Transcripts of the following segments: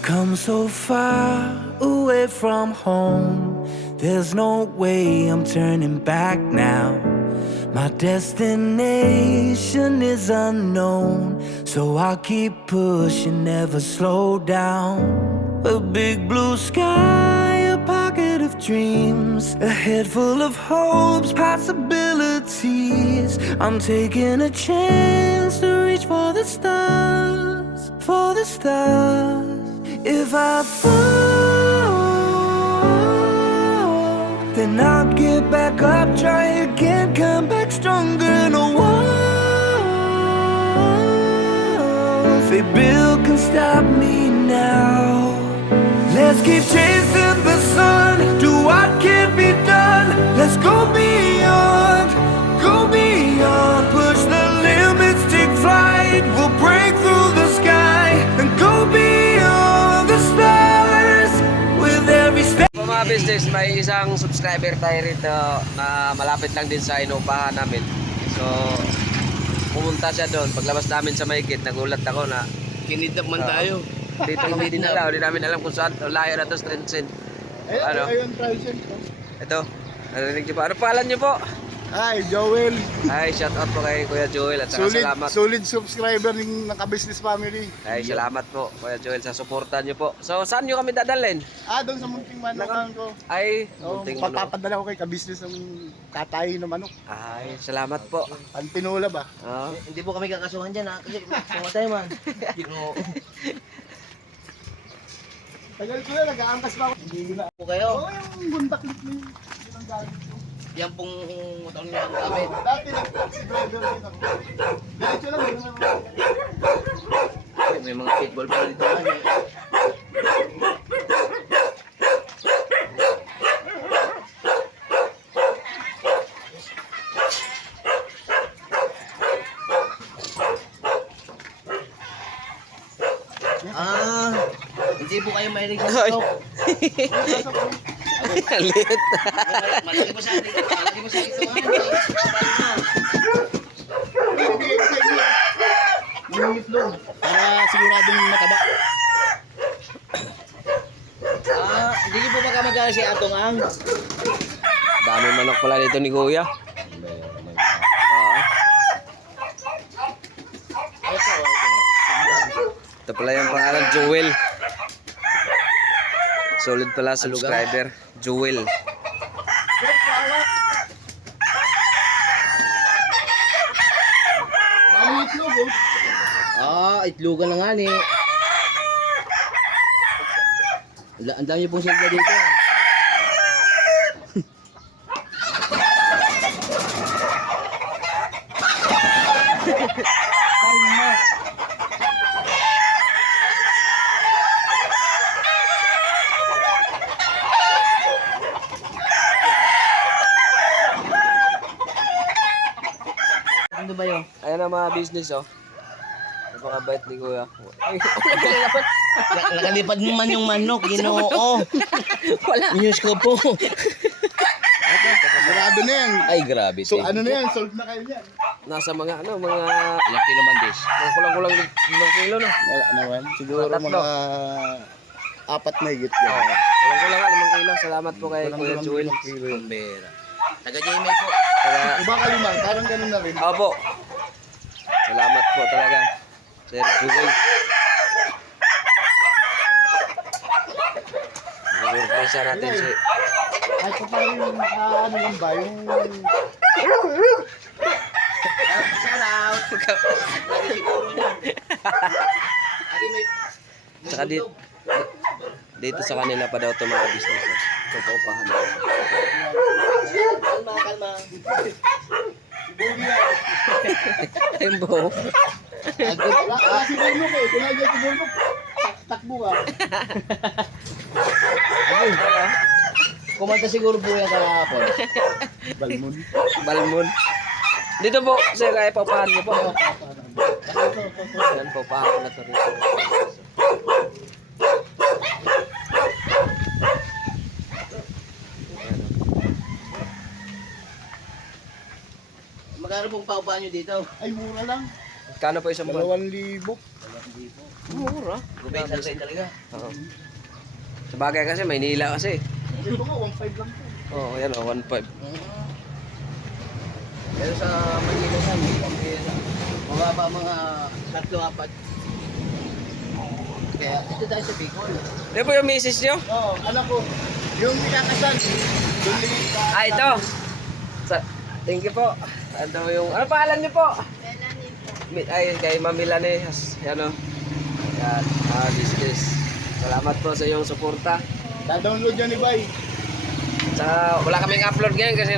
We've come so far away from home. There's no way I'm turning back now. My destination is unknown, so I'll keep pushing, never slow down. A big blue sky, a pocket of dreams, a head full of hopes, possibilities. I'm taking a chance to reach for the stars, for the stars. If I fall, then I'll get back up, try again, come back stronger. No walls they build can stop me now. Let's keep chasing the sun, do what can be done. Let's go beyond, push the limits, take flight. We'll break through the sky and go beyond the stars with every step. Mga business, may isang subscriber tayo rito na malapit lang din sa inupahan namin. So, pumunta siya doon. Paglabas namin sa Maykit, nagulat ako na kinidnap man tayo. dito kami dinala. Hindi namin alam kung saan. Layo na to, Strensen. Ano? Ayun, Tricent ko. Ito, narinig niyo po. Ano pangalan niyo po? Ay, Joel. Ay, shout out po kay Kuya Joel at saka salamat. Solid subscriber ng Naka-Business Family. Ay, salamat po Kuya Joel sa suporta niyo po. So, saan niyo kami dadalhin? Doon sa munting manokan ko. Ay, munting manok. Papapadala ko kay Ka-Business ng katay na manok. Ay, salamat po. Pantinula ba? Oh. Hindi po kami kakasuhan dyan ha, kasi sumatay man. Tagal ko na, nag-aangkas pa ako. Hindi na. Po kayo, Oo, yung bundaklit na yun. Yun ang galing ko. yan pong motor niya ang gamit. Dati nag-taxi driver din ako. Diretso lang, yun naman. May mga pitbull pa dito kasi. Hindi po kayo mahilig sa stock. Lit. Malaki mo sa dito. Malaki mo sa ito. Bibigay ko sa inyo. Yung itlog. Para siguradong mataba. Hindi niyo po ba kamagana si Atong Ang? Dami manok pala dito ni Kuya. Ito pala yung pangalan, Joel. Solid pala subscriber, Joel. Ang itlog, oh. Itlogan na nga ni. Ang dami pong silga dito. Ano ba yun? Ayan ang mga business, oh. Napakabait ni Kuya. Ay, Nakalipad naman yung manok, Ginoo. Wala. News ko po. Sigurado na yan. ay grabe. So ano na yan, sold na kayo yan. Nasa mga, ano, mga... Ilang kilo man dis? Kulang-kulang 5 kilo, no? Wala naman. Siguro Tatlo. mga 4 na higit yan. Kulang-kulang 5 kilo. Salamat po kay Kuya Joel. Pambera. Taga-JMA po. Iba kalimang, parang ganun na rin. Opo. Salamat po talaga, Sir Joel. Surpresa natin si... Ay, kung parang yung ano lang ba, yung... Shout out. Saka dito sa kanila pa daw ito mga business. Pagpaupahan. Kalma, kalma. Ayun po. Si Burnok eh, kung nandiyan si Burnok, takbo ka. Kumanta siguro po yan kahapon. Balmon. Balmon. Dito po, sir, kaya paupahan niyo po. Yan, paupahan ko na ito rin. Magkano pong paubaan nyo dito? Ay, mura lang. Kano po isang buwan? 2,000. Mura. Gubay talaga. Oo. Sabagay kasi, Maynila kasi. Ito nga, 1.5 lang po. Oo, yan o, 1.5. Pero sa Manila sa mababa mga 3-4. Kaya dito tayo sa Bicol. Yan po yung misis nyo? Oo, anak ko. Yung pinakasal. Doon Ah, ito. Thank you po. Ano yung, ano pangalan niyo po? Ay, kay Ma'am Milane. Yan o. Yan, business. Salamat po sa iyong suporta. Da-download yan ni Bay. Saka wala kaming upload ngayon kasi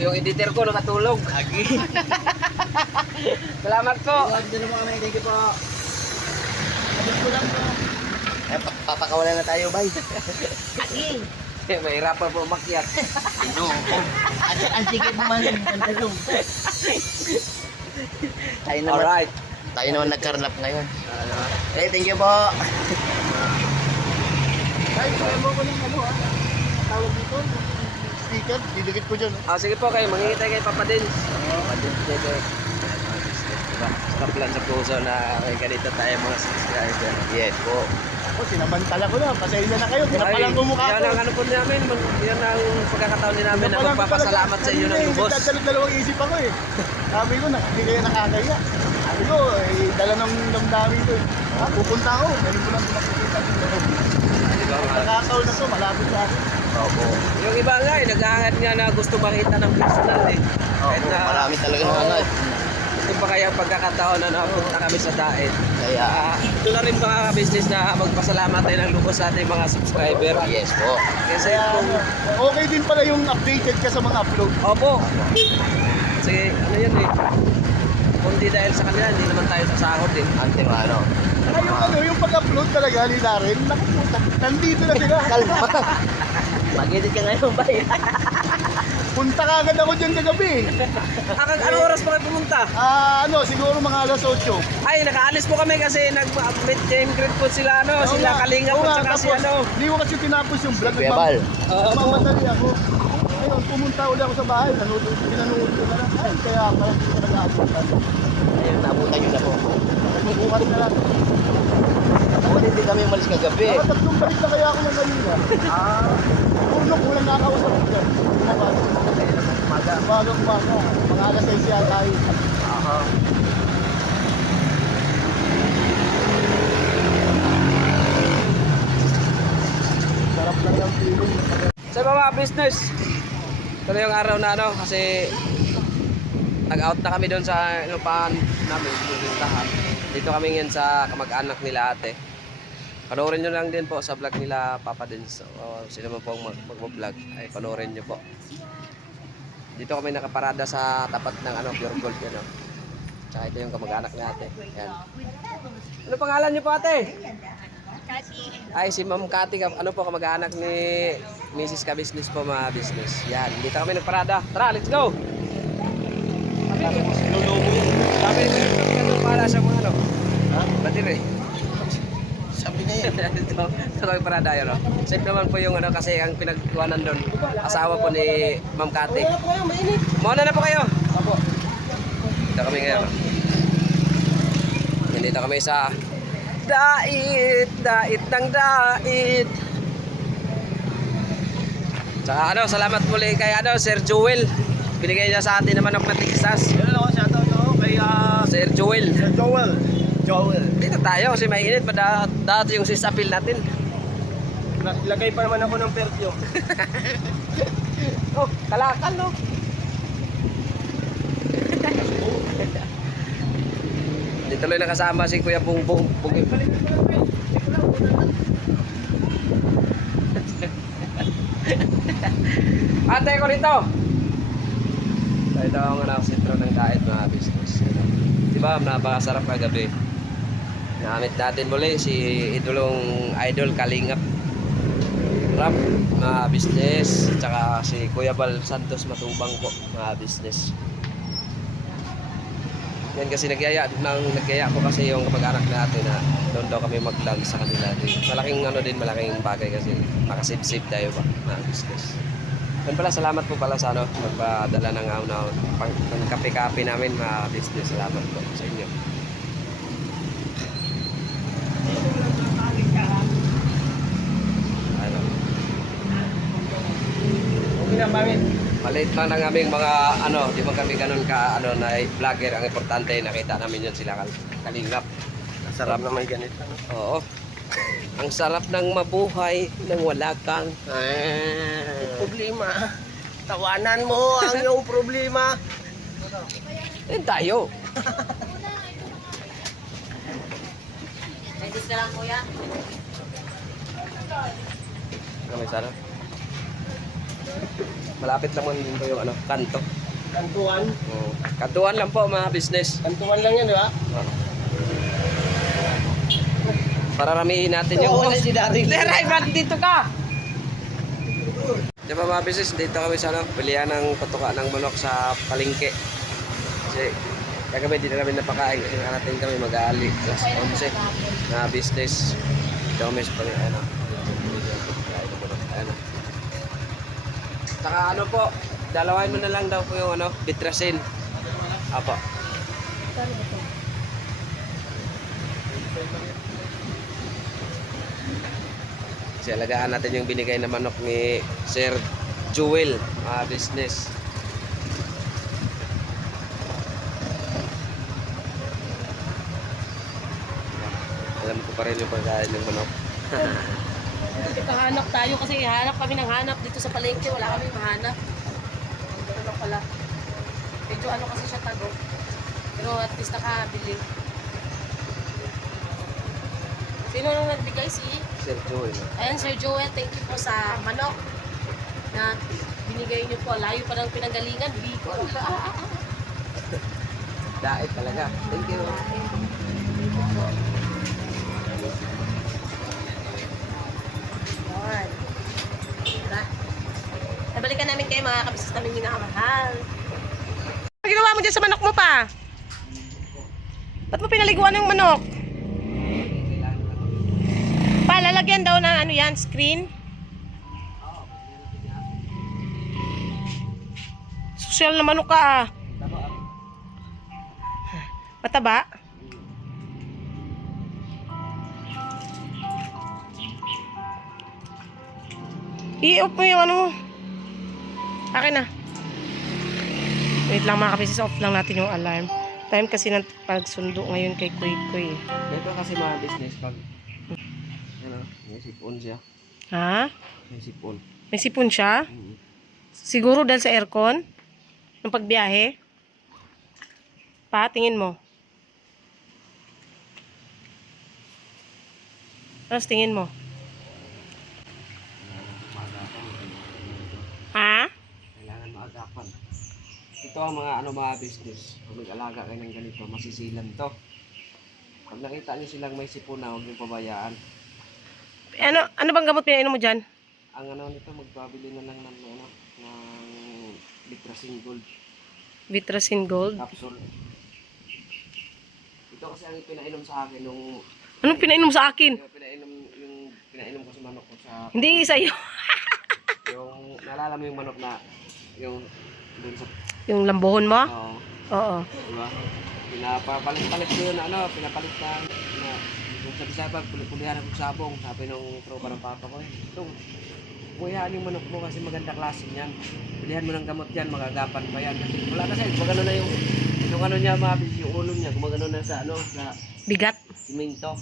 yung editor ko nakatulog. Lagi. Salamat po. Dito naman kami. Thank you po. Eh, papakawalan na tayo, bay. Mahirapan po umakyat. No. Ang sige naman ang talong. Tayo naman. Alright. Tayo naman nagkarnap ngayon. Eh, thank you po. Ay, kaya mo ko ng ano ha. Tawag dito. Sticker, didikit ko dyan. Ah, sige po kayo, mangingitay kay Papa Dins. Diba? Stop lang sa puso na may ganito tayo mga subscriber. Yes po. Ako, sinamantala ko na. Pasensya na kayo. Pinapalang ko mukha yan ko. ang ano po namin, yan ang pagkakataon din namin na Pinapalang ko magpapasalamat sa inyo ng talaga. lubos. Nagdadalawang isip ako eh. Sabi ko, hindi kayo nakakaya. Sabi ko, dala ng damdamin ko eh. Pupunta ako. Ngayon ko lang pumapunta dito. Diba, Nakakataon na to, malapit sa akin. Opo. yung iba nga eh, naghahangad nga na gusto makita ng personal eh. Kahit Opo, na, marami talaga nangangad. ito pa kaya pagkakataon na napunta kami sa Daet. Kaya, Ito na rin mga business na magpasalamat tayo ng lubos sa ating mga subscriber. yes po. Kasi Kaya, kung okay din pala yung updated ka sa mga upload. opo. Kasi ano yun eh. Kung di dahil sa kanila, hindi naman tayo sasahod eh. Anting ano. Ay, yung pag-upload talaga, Lila rin, nakuputa. Nandito na sila. Kalma. Mag-edit ka ngayon, bay. Punta ka agad ako dyan kagabi. Anong oras pa kayo pumunta? Siguro mga alas 8. Ay, nakaalis po kami kasi nag-meet and greet po sila, ano, sila Kalinga po, tsaka si ano. Hindi ko kasi tinapos yung vlog. Kuya Bal. Nagmamadali ako. Ngayon, pumunta ulit ako sa bahay. Pinanood ko na lang. Ay, kaya pala hindi ko nag-aabutan. Ayun, naabutan nyo na po. Bukas na lang. Ako hindi kami umalis kagabi. Dapat tatlong balik na kaya ako ng kanina. Puno, kulang nakakausap ko dyan. Umaga. Mga alas 6 yata tayo. Aha. Sarap lang ng feeling. Sa mga business, ito na yung araw na ano, kasi nag-out na kami doon sa inupahan namin, pupuntahan. Dito kami ngayon sa kamag-anak nila ate. Panoorin nyo lang din po sa vlog nila Papa Dins. O sino man po ang mag-vlog, ay panoorin nyo po. Dito kami nakaparada sa tapat ng ano, Pure Gold yan. Tsaka ito yung kamag-anak ni ate. Yan. Ano pangalan nyo po ate? Ay, si Ma'am Cathy, ano po, kamag-anak ni Mrs. Ka-Business po, mga business. Yan, dito kami nagparada. Tara, let's go! Sabi, ito para sa mga ano? Ha? Batir eh. Sabi niya yun. Ito kami parada yun, no? Safe naman po yung ano, kasi ang pinagkuhanan doon, asawa po ni Ma'am Cathy. Mauna na po kayo. Dito kami ngayon. Dito kami sa Dait ng Dait. Tsaka ano, salamat muli kay ano, Sir Joel. Binigay niya sa atin ng manok na Texas. Shoutout ako kay Sir Joel. Joel. Dito tayo kasi mainit pa dati yung sisapil natin. Lagay pa naman ako ng pertyo. Oh, kalakal no. Dito tuloy nakasama si Kuya Bungbong. Ate ko rito. Ito ang sentro ng Daet, mga business. Diba, napakasarap kagabi. Namit natin muli si Idol Kalingap Rap, mga business. Tsaka si Kuya Bal Santos Matubang po, mga business. Yan kasi nagyaya ko kasi yung kapag-anak natin na doon daw kami mag-vlog sa kanila. Malaking ano din, malaking bagay kasi makasip-sip tayo ba, mga business. Yan pala, salamat po pala sa ano, magpadala ng pang kape-kape namin, mga business. Salamat po sa inyo. namin. Maliit lang ng aming mga ano, di ba kami ganun ka ano na vlogger, ang importante nakita namin yun sila kalingap. Sarap na may ganito. Oo. Ang sarap ng mabuhay nang wala kang Problema. Tawanan mo ang iyong problema. tayo. Ladies ka lang, kuya. Kami sana. Malapit lang man dito yung ano, kanto. Kantuan. Oo. Kantuan lang po mga business. Kantuan lang yan, di ba? Pararamihin natin yung... Oo, si Daring. Leray, ba't dito ka? Diba mga business, dito kami sa ano, pilihan ng patuka ng manok sa palengke. Kasi kagabi dito kami napakain. Kasi natin kami mag-aali. Plus 11 na business. Dito kami sa palengke. Ano. Ano. Saka ano po, dalawain mo na lang daw po yung ano, bitrasin. Apo. Kasi alagaan natin yung binigay na manok ni Sir Jewel, business. Alam ko pa rin yung pagkain ng manok. Kahanap tayo kasi hanap kami ng hanap dito sa palengke. Wala kami mahanap. Ang gano'n lang pala. Medyo ano kasi siya tago. Pero at least nakabili. Sino nang nagbigay? Si Sir Jewel. Ayan, Sir Joel, thank you po sa manok na binigay niyo po. Layo pa ng pinanggalingan, Bicol. Dait talaga. Thank you. Yun. Diba? Nabalikan namin kayo mga kabisnes namin minakamahal. Ano ginawa mo dyan sa manok mo pa? Ba't mo pinaliguan ng manok? Pa, lalagyan daw ng ano yan, screen. Social na manok ka ah. Mataba? I-off mo yung ano mo. Akin na. Wait lang mga kapisis, off lang natin yung alarm. Time kasi ng pagsundo ngayon kay Kuy Kuy. Dito kasi mga business pag ano, may sipon siya. Ha? May sipon. May sipon siya? Siguro dahil sa aircon? Nung pagbiyahe? Pa, tingin mo. Ano tingin mo? Ha? Kailangan maagapan. Ito ang mga ano mga business. Kung mag-alaga kayo ng ganito, masisilan to. Pag nakita niyo silang may sipon na, huwag niyo pabayaan. Ano bang gamot pinainom mo dyan? Ang ano nito, magbabili na lang ng ano, ng Vitracin Gold Vitracin Gold. capsule. Ito kasi ang pinainom sa akin nung Anong pinainom sa akin? yung pinainom ko sa manok ko sa Hindi sa'yo. yung naalala mo yung manok na yung dun sa Yung lambuhon mo? oo, Oo. diba? Pinapalit ko yun ano, pinapalit na yung sa bisabag, pulipulihan ng sabong, sabi nung tropa ng papa ko, itong kuyahan yung manok mo kasi maganda klase niyan. Pilihan mo ng gamot yan, magagapan pa yan. Kasi wala kasi, gumagano na yung ano niya, mabis yung ulo niya, gumagano na sa ano, sa Bigat. simento.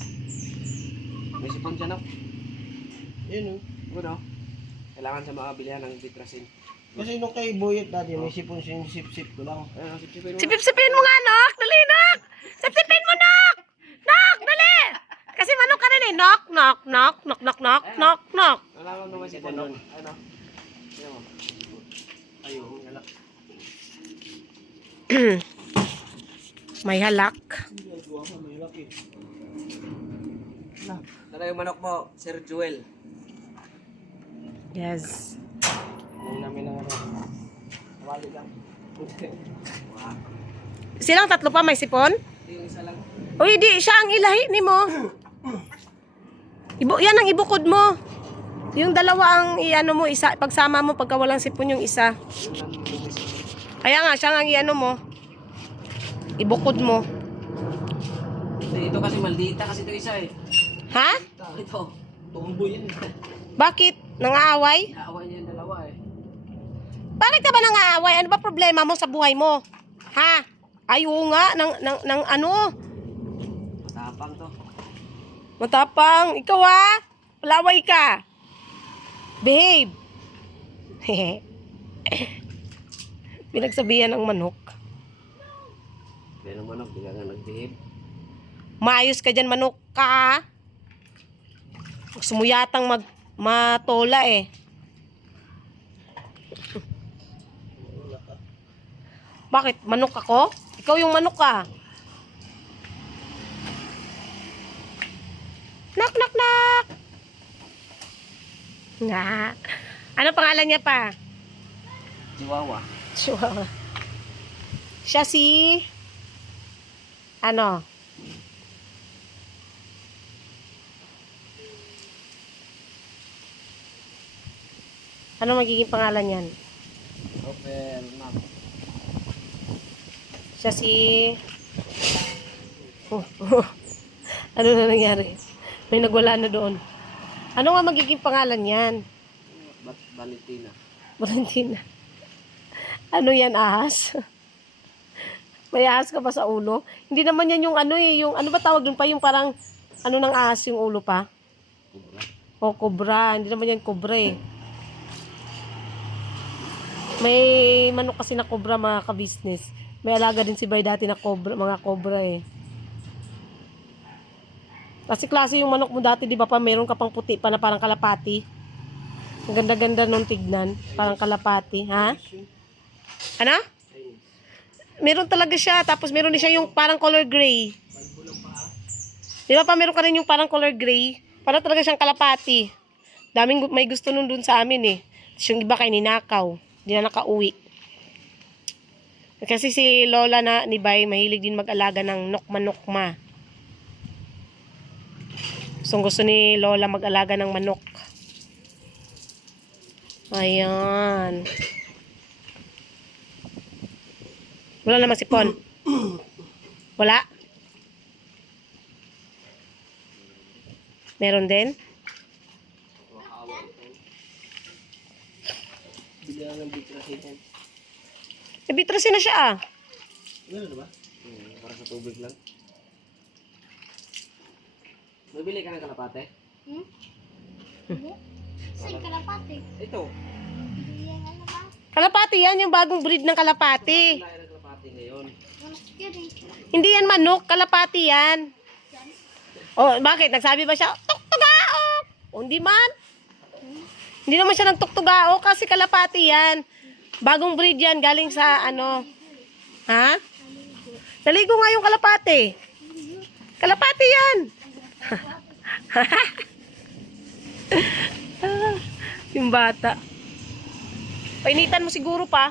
May sipon siya, no? Yun, Ano? Kailangan sa mga bilihan ng Vitracin. kasi nung kay Boyet dati, may sipon siya, sip-sip ko lang. Ayun, sipsipin mo. Sipip-sipin mo nga, Nok! Dali, Nok! Sipsipin mo, Nok! Nok! Dali! Kasi manok ka rin eh. Nok, nok, nok, nok, nok, nok, nok, nok. Nalaman mo may sipon doon. Ano? Ayun mo. Ayun, halak. May halak. Tara yung manok mo, Sir Jewel. Yes. Nung namin ng ano. Nawali lang. Silang tatlo pa may sipon? Yung isa lang. Uy, di siya ang ilahi ni mo. Yan ang ibukod mo. Yung dalawa ang iano mo, isa, pagsama mo pagka walang sipon yung isa. Kaya nga, siya ang iano mo. Ibukod mo. Ito kasi maldita kasi ito isa eh. Ha? Ito. Tumbo yan. Bakit? Nangaaway? Naaway niya yung dalawa eh. Bakit ka ba nang-aaway? Ano ba problema mo sa buhay mo? Ha? Ayaw nga, ng ano? Matapang to. Matapang. Ikaw palaway ka. Behave. Pinagsabihan ng manok. Pero manok, di ka nga nag-behave. Maayos ka dyan, manok ka. Gusto mo yatang matola eh. Bakit? Manok ako? Ikaw yung manok ka. Knock, knock, knock. Nga. Ano pangalan niya pa? Chihuahua. Chihuahua. Siya si... Ano? Ano magiging pangalan yan? Open map. Siya si... Ano na nangyari? May nagwala na doon. Ano nga magiging pangalan yan? Valentina. Valentina. Ano yan, ahas? May ahas ka pa sa ulo? Hindi naman yan yung ano eh, yung ano ba tawag dun pa, yung parang ano ng ahas yung ulo pa? Cobra. O, cobra. Hindi naman yan cobra eh. May manok kasi na cobra mga ka-business. May alaga din si Bay dati na cobra, mga cobra eh. Kasi klase yung manok mo dati, di ba pa, meron ka pang puti pa na parang kalapati. Ang ganda-ganda nung tignan. Parang kalapati, ha? Ano? Meron talaga siya. Tapos meron din siya yung parang color gray. Di ba pa, meron ka rin yung parang color gray. Parang talaga siyang kalapati. Daming may gusto nun dun sa amin eh. Tapos yung iba kay ninakaw. Di na nakauwi. Kasi si Lola na ni Bay, mahilig din mag-alaga ng nokma-nokma. Gusto ni Lola mag-alaga ng manok. Ayan. Wala naman si Pon. Wala? Meron din? Bigyan ng bitrasin. Bitrasin na siya Ano na ba? Para sa tubig lang. Mabili ka ng kalapate? Saan kalapati? Ito. Hindi yan ano ba? Kalapati yan, yung bagong breed ng kalapati. Wala ng kalapate ngayon. Manok yun eh. Hindi yan manok, kalapati yan. Oh, bakit? Nagsabi ba siya, tuktugaok? O, hindi man. Hindi naman siya nagtuktugaok kasi kalapati yan. Bagong breed yan, galing sa ano. Ha? Naligo nga yung kalapati. Kalapati yan. Yung bata. Painitan mo siguro pa.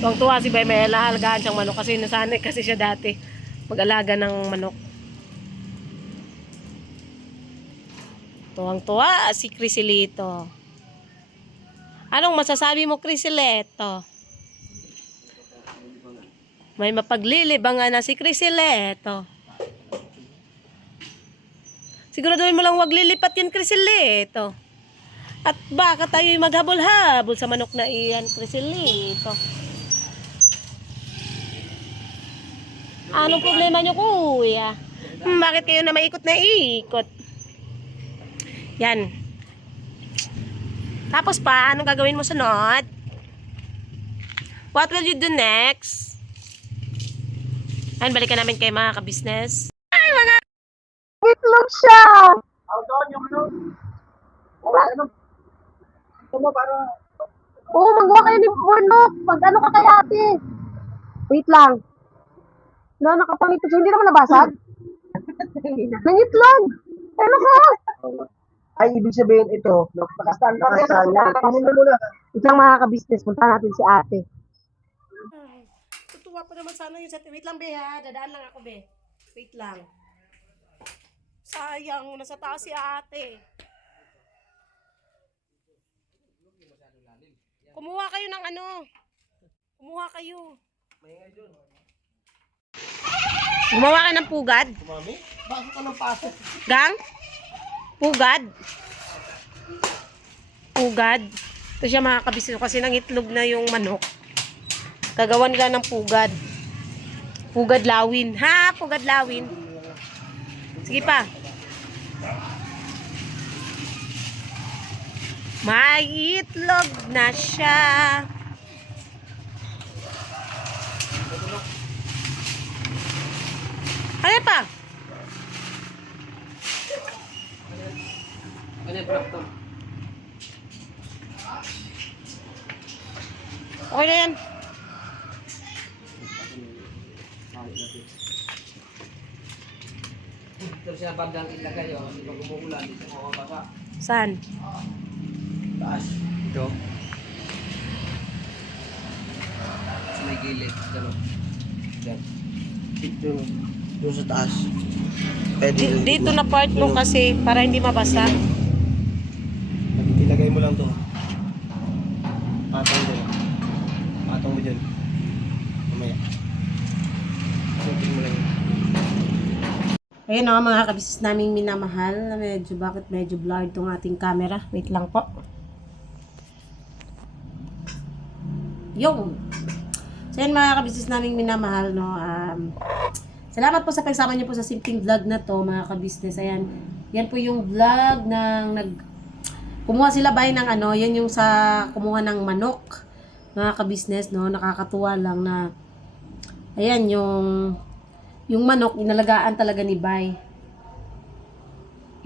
Tuwang-tuwa si Bay, may alagaan siyang manok kasi nasanay kasi siya dati mag-alaga ng manok. Tuwang-tuwa si Crisilito. Anong masasabi mo, Crisilito? May mapaglilibangan na si Crisilito. Siguraduhin mo lang huwag lilipat yan, Crisilito. At baka tayo'y maghabol-habol sa manok na iyan, Crisilito. Anong problema nyo, kuya? Bakit kayo na maikot na ikot? Yan. Tapos pa, anong gagawin mo sunod? What will you do next? Ayan, balikan namin kay mga ka-business. Ay, mga itlog siya! Ako doon yung ano? Ito mo para... Oo, magawa kayo ni manok. Pag ano ka kay ate. Wait lang. No, nakapangito siya. Hindi naman nabasag. Nangitlog. Ano ko? Ay, ibig sabihin ito, nakastand yan. Pamuno muna. Itlang mga ka-business, punta natin si ate. Tutuwa pa naman sana yung set. Wait lang, be, ha? Dadaan lang ako, be. Wait lang. Sayang, nasa taas si ate. Kumuha kayo ng ano? Kumuha kayo. Gumawa ka ng pugad? Mami, bakit ka ng pasok? Gang? Pugad? Pugad? Ito siya mga kabisnes kasi nang itlog na yung manok. Gagawa nila ng pugad. Pugad lawin. Ha? Pugad lawin. Sige pa. May itlog na siya. Ano pa? Ano yung plankton? Okay na yan. Ito siya bandang ilagay yun. Pag umuulan, dito mo basa. Saan? Taas. Ito. Sa may gilid. Ganun. Diyan. Dito, doon sa taas. Pwede Dito na part mo kasi para hindi mabasa. Ilagay mo lang to. Patong mo. Patong mo dyan. Mamaya. Patong mo lang. Ayun o, mga kabisnes naming minamahal. Bakit medyo blurred tong ating camera. Wait lang po. Yung. So yun mga kabisnes naming minamahal, no. Salamat po sa pagsama niyo po sa simpleng vlog na to, mga kabisnes. Ayan. Yan po yung vlog ng kumuha sila ba ng ano, yan yung sa kumuha ng manok, mga kabisnes, no. Nakakatuwa lang na ayan yung manok, inalagaan talaga ni Bay.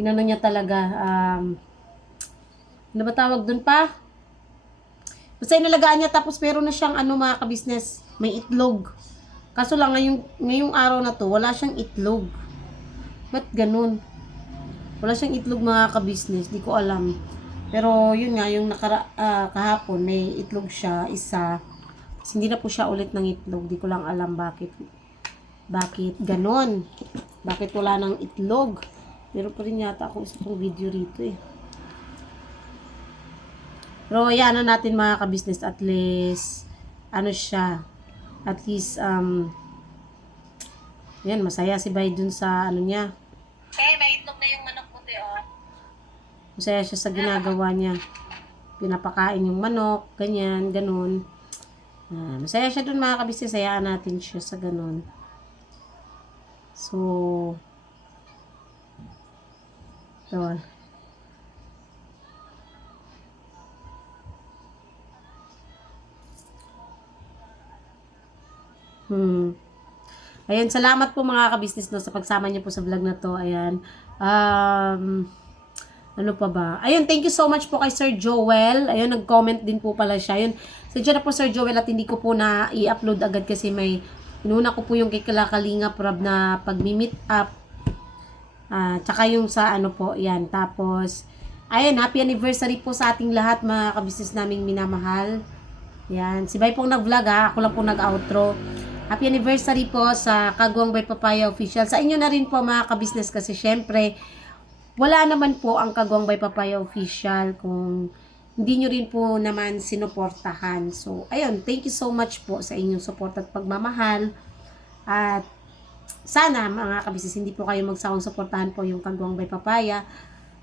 Inano niya talaga, ano ba tawag dun pa? Basta inalagaan niya tapos meron na siyang ano mga kabisnes, may itlog. Kaso lang ngayong araw na to, wala siyang itlog. Ba't ganun? Wala siyang itlog mga kabisnes, di ko alam. Pero yun nga, yung kahapon may itlog siya, isa. Kasi hindi na po siya ulit ng itlog, di ko lang alam bakit. Bakit ganon? Bakit wala ng itlog? Meron pa rin yata ako isa pang video rito eh. Pero yan na natin mga kabisnes, at least ano siya, at least yan, masaya si Bay dun sa ano niya. May itlog na yung manok puti, oh. Masaya siya sa ginagawa niya. Pinapakain yung manok, ganyan, ganun. Masaya siya dun mga kabisnes, sayaan natin siya sa ganun. So, ito. Ayan, salamat po mga kabisnes, no, sa pagsama niyo po sa vlog na to. Ayan. Ano pa ba? Ayun, thank you so much po kay Sir Joel. Ayun, nag-comment din po pala siya. Ayun, sadya na po Sir Joel at hindi ko po na i-upload agad kasi may inuna ko po yung kay Kalinga Prab na pag-meet up. Tsaka yung sa ano po, yan. Tapos, ayun, happy anniversary po sa ating lahat mga kabisnes naming minamahal. Yan, si Bay pong nag-vlog ha, ako lang po nag-outro. Happy anniversary po sa Kagwang by Papaya Official. Sa inyo na rin po mga kabisnes kasi syempre, wala naman po ang Kagwang by Papaya Official kung hindi nyo rin po naman sinuportahan. So, ayun, thank you so much po sa inyong support at pagmamahal. At sana mga kabisnes, hindi po kayo magsawang suportahan po yung Kagwang by Papaya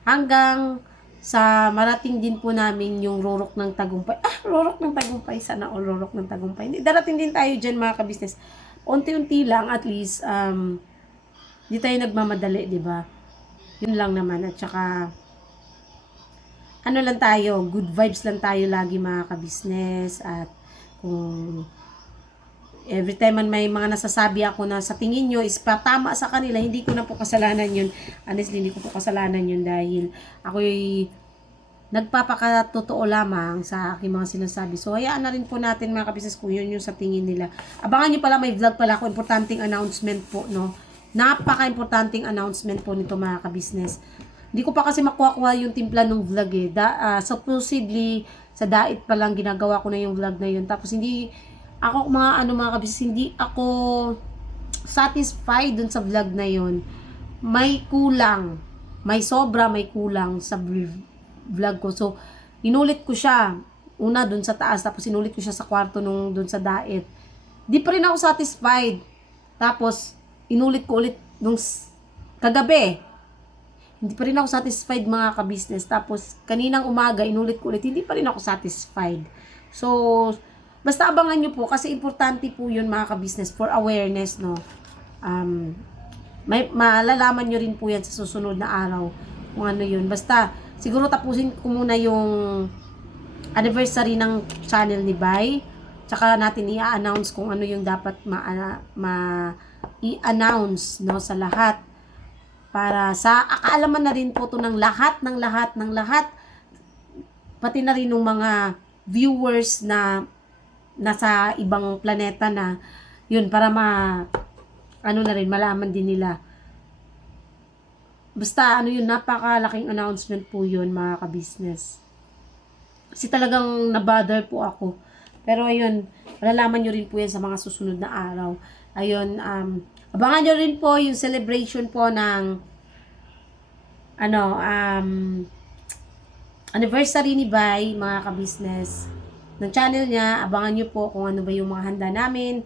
hanggang sa marating din po namin yung Rurok ng Tagumpay. Rurok ng Tagumpay. Sana all Rurok ng Tagumpay. Darating din tayo dyan mga kabisnes. Unti-unti lang at least, di tayo nagmamadali, di ba? Yun lang naman. At saka, ano lang tayo, good vibes lang tayo lagi mga kabisnes. At kung every time man may mga nasasabi ako na sa tingin nyo is patama sa kanila, hindi ko na po kasalanan yun. Honestly, hindi ko po kasalanan yun dahil ako'y nagpapakatotoo lamang sa aking mga sinasabi. So, hayaan na rin po natin mga kabisnes kung yun yung sa tingin nila. Abangan nyo pala, may vlog pala ako, importanteng announcement po, no? Napaka-importanteng announcement po nito mga kabisnes. Hindi ko pa kasi makuha yung timpla ng vlog eh. Supposedly, sa dait pa lang ginagawa ko na yung vlog na yun. Tapos hindi ako mga kabisnes, hindi ako satisfied dun sa vlog na yun. May kulang. May sobra, may kulang sa vlog ko. So, inulit ko siya. Una dun sa taas, tapos inulit ko siya sa kwarto nung dun sa dait. Di pa rin ako satisfied. Tapos, inulit ko ulit nung kagabi. Hindi pa rin ako satisfied mga ka-business. Tapos, kaninang umaga, inulit ko ulit, hindi pa rin ako satisfied. So, basta abangan nyo po, kasi importante po yun mga ka-business for awareness, no? Malalaman nyo rin po yan sa susunod na araw kung ano yun. Basta, siguro tapusin ko muna yung anniversary ng channel ni Bay. Tsaka natin i-announce kung ano yung dapat i-announce, no, sa lahat. Para sa akaalaman na rin po to ng lahat, pati na rin ng mga viewers na nasa ibang planeta na, yun, para malaman din nila. Basta, yun, napakalaking announcement po yun, mga ka-business. Kasi talagang nabother po ako. Pero ayun, malalaman nyo rin po yan sa mga susunod na araw. Ayun, abangan nyo rin po yung celebration po ng anniversary ni Bay, mga ka-business, ng channel niya. Abangan nyo po kung ano ba yung mga handa namin,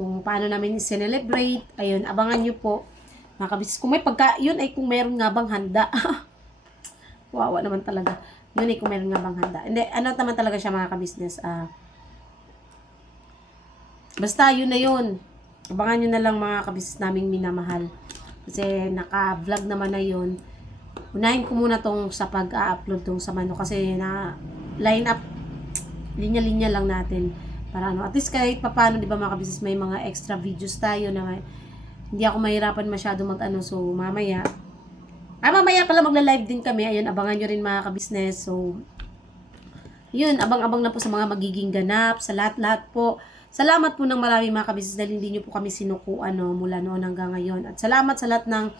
kung paano namin i-celebrate. Ayun, abangan nyo po, mga ka-business. Kung may yun ay kung meron nga bang handa. Wawa naman talaga. Yun ay kung meron nga bang handa. Hindi, naman talaga siya, mga ka-business. Basta, yun na yun. Abangan nyo na lang, mga ka-business naming minamahal. Kasi naka-vlog naman na yun. Unahin ko muna tong sa pag-upload tong sa Manok kasi na line up, linya-linya lang natin para at least kahit paano, di ba mga ka-business, may mga extra videos tayo na hindi ako mahirapan masyado so mamaya pala magla-live din kami. Ayun, abangan nyo rin, mga ka-business. So yun, abang-abang na po sa mga magiging ganap, sa lahat-lahat po. Salamat po ng marami, mga ka-business, dahil hindi nyo po kami sinukuan mula noon hanggang ngayon. At salamat sa lahat ng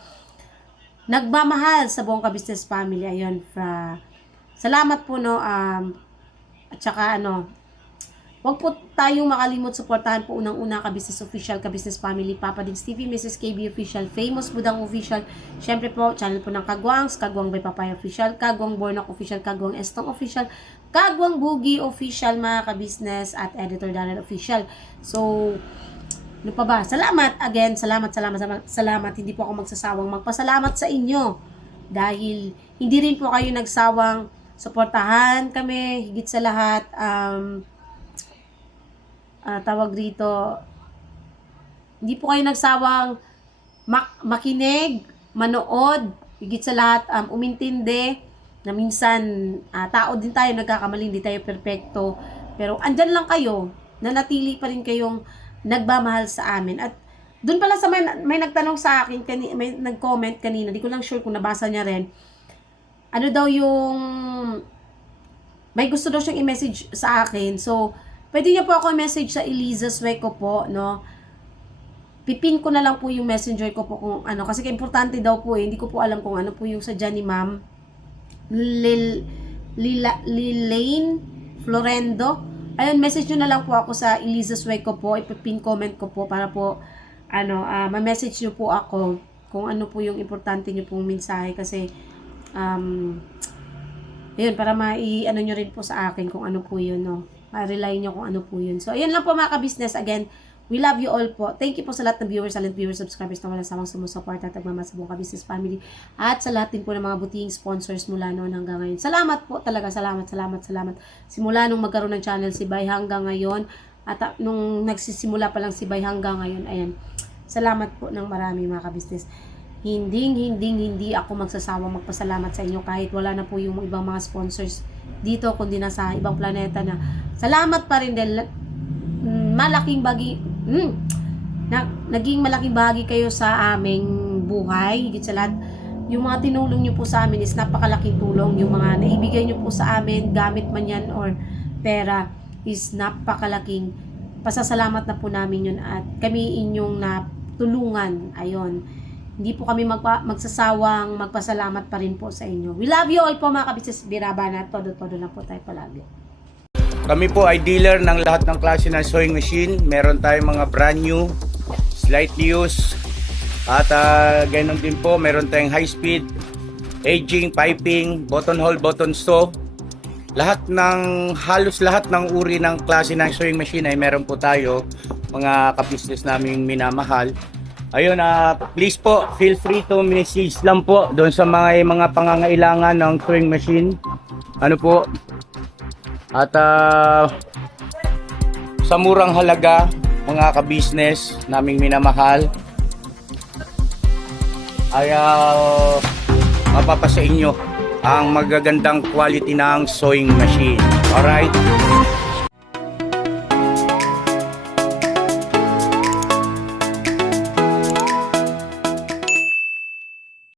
nagmamahal sa buong ka-business family. Ayun, salamat po, no. At saka wag po tayong makalimot suportahan po unang-una ka-business official, ka-business family, Papa Dings TV, Mrs. KB official, Famous Budang official, syempre po channel po ng Kagwangs, Kagwang by Papaya official, Kagwang Bornok official, Kagwang Estong official, Kagwang Boogie official, mga ka-business, at Editor Darren official. So, ano pa ba? Salamat again, salamat. Hindi po ako magsasawang magpasalamat sa inyo dahil hindi rin po kayo nagsawang suportahan kami, higit sa lahat. Tawag rito, hindi po kayo nagsawang makinig, manood, higit sa lahat, umintindi na minsan tao din tayo, nagkakamali, hindi tayo perfecto, pero andyan lang kayo, nanatili pa rin kayong nagmamahal sa amin. At doon pala sa may nagtanong sa akin, may nag-comment kanina, di ko lang sure kung nabasa niya rin, may gusto daw siyang i-message sa akin. So, pwede niya po ako i-message sa Eliza Sueco po, no? Pipin ko na lang po yung messenger ko po kung kasi importante daw po hindi ko po alam kung ano po yung sadya ni Ma'am Lilaine Florendo. Ayun, message nyo na lang po ako sa Eliza Sueco po, ipipin comment ko po para po ma-message nyo po ako kung ano po yung importante nyo pong mensahe kasi ayun, para nyo rin po sa akin kung ano po yun, no? Ma-rely nyo kung ano po yun. So, ayun lang po, mga ka-business. Again, we love you all po. Thank you po sa lahat ng viewers, silent viewers, subscribers na walang sawang sumusuporta at nagmamahal sa buong ka-business family. At sa lahat din po ng mga butihing sponsors mula noon hanggang ngayon. Salamat po talaga. Salamat. Simula nung magkaroon ng channel si Bay hanggang ngayon. At nung nagsisimula pa lang si Bay hanggang ngayon. Ayan. Salamat po ng marami, mga ka-business. Hindi ako magsasawang magpasalamat sa inyo kahit wala na po yung ibang mga sponsors dito kundi nasa ibang planeta na. Salamat pa rin dahil naging malaking bahagi kayo sa aming buhay. Higit sa lahat, yung mga tinulong nyo po sa amin is napakalaking tulong. Yung mga naibigay nyo po sa amin, gamit man yan or pera, is napakalaking pasasalamat na po namin yun at kami inyong natulungan. Ayun. Hindi po kami magsasawang magpasalamat pa rin po sa inyo. We love you all po, mga ka-business. Biraba na. Todo lang po tayo palagi. Kami po ay dealer ng lahat ng klase ng sewing machine. Meron tayong mga brand new, slightly used, at ganoon din po, meron tayong high speed, aging, piping, button hole, button sew. Halos lahat ng uri ng klase ng sewing machine ay meron po tayo, mga ka-business naming minamahal. Ayun, please po, feel free to message lang po doon sa mga pangangailangan ng sewing machine. Ano po? At sa murang halaga, mga ka-business naming minamahal, ay mapapasa inyo ang magagandang quality ng sewing machine. Alright?